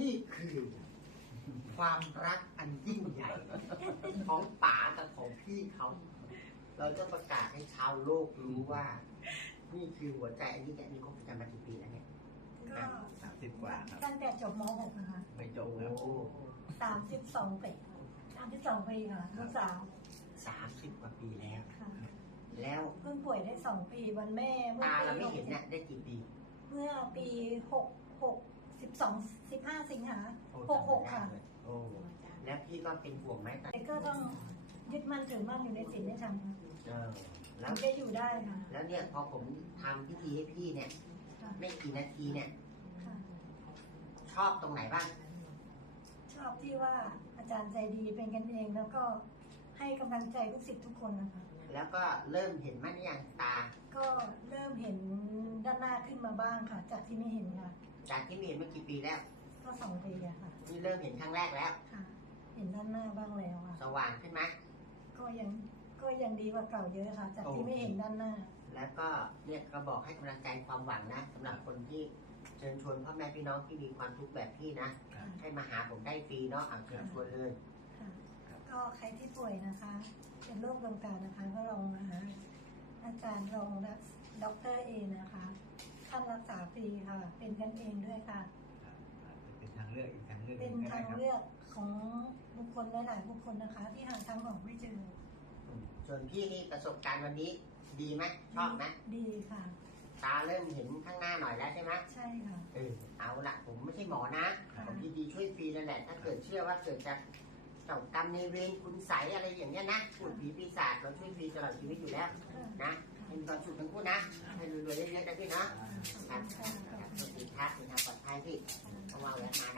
นี่คือ ความรักอันยิ่งใหญ่ ของป๋ากับของพี่เขา เราจะประกาศให้ชาวโลกรู้ว่า นี่คือหัวใจอันนี้แกนี่คบกันมากี่ปีแล้วเนี่ยก็สามสิบกว่าครับตั้งแต่จบม .6 นะคะไม่จบครับโอ้32ปี32ปีค่ะลูกสาวสามสิบกว่าปีแล้วค่ะแล้วเพิ่งป่วยได้2ปีวันแม่เมื่อตาปีเราไม่เห็นเนี่ยได้กี่ปี เมื่อปี6 6 12 15 สิงหาโอ้66ค่ะโอ้แล้วพี่ก็เป็นห่วงไหมตอนแต่ก็ต้องยึดมั่นถือมั่นอยู่ในศีลในธรรมค่ะเออแล้ถึวงจะอยู่ได้ค่ะแล้วเนี่ยพอผมทำพิธีให้พี่เนี่ย ค่ะไม่กี่นาทีเนี่ย ค่ะ ชอบตรงไหนบ้างชอบที่ว่าอาจารย์ใจดีเป็นกันเองแล้วก็ให้กำลังใจลูกศิษย์ทุกคนนะคะ แล้วก็เริ่มเห็นมั้ยยังตา ก็เริ่มเห็นด้านหน้าขึ้นมาบ้างค่ะ จากที่ไม่เห็นค่ะ จากที่มีเห็นเมื่อกี่ปีแล้ว ก็สองปีอะค่ะนี่เริ่มเห็นครั้งแรกแล้ว ค่ะ เห็นด้านหน้าบ้างแล้วค่ะสว่างขึ้นไหมก็ยังก็ยังดีกว่าเก่าเยอะค่ะ จากที่ไม่เห็นด้านหน้า แล้วก็เนี่ยก็บอกให้กำลังใจความหวังนะสำหรับคนที่เชิญชวนพ่อแม่พี่น้องที่มีความทุกข์แบบพี่นะ ครับ ให้มาหาผมได้ฟรีเนาะเอาเชิญชวนเลย ค่ะก็ใครที่ป่วยนะคะ เป็นโรคดวงตานะคะก็ลองมาหาอาจารย์รองด็อกเตอร์เอนะคะ ท่านรักษาฟรีค่ะ เป็นกันเองด้วยค่ะครับเป็นทางเลือกอีกทางเลือกหเป็นงก็ได้ทางครับเลือกของบุคคลหลายๆบุคคลนะคะ ที่หาทางออกไม่เจอส่วนพี่นี่ประสบการณ์วันนี้ ดีไหมชอบไหมดีค่ะ ตาเริ่มเห็นข้างหน้าหน่อยแล้วใช่ไหมใช่ค่ะ เออเอาละผมไม่ใช่หมอนะค่ะผมยินดีช่วยฟรีนั่นแหละถ้าเกิดเชื่อว่าเกิดจากเจ้ากรรมในเวรคุณใสยอะไรอย่างเงี้ยนะพูดผีปีศาจเราช่วยฟรีตลอดชีวิตอยู่แล้วค่ะนะให้มีความสุขทั้งคู่นะให้รวยๆเยอะๆนะ พี่เนาะครับคุณค่ะครับสวัสดีครับคุณทางปลอดภัยที่เอาเอาแล้วมานะครับผมมา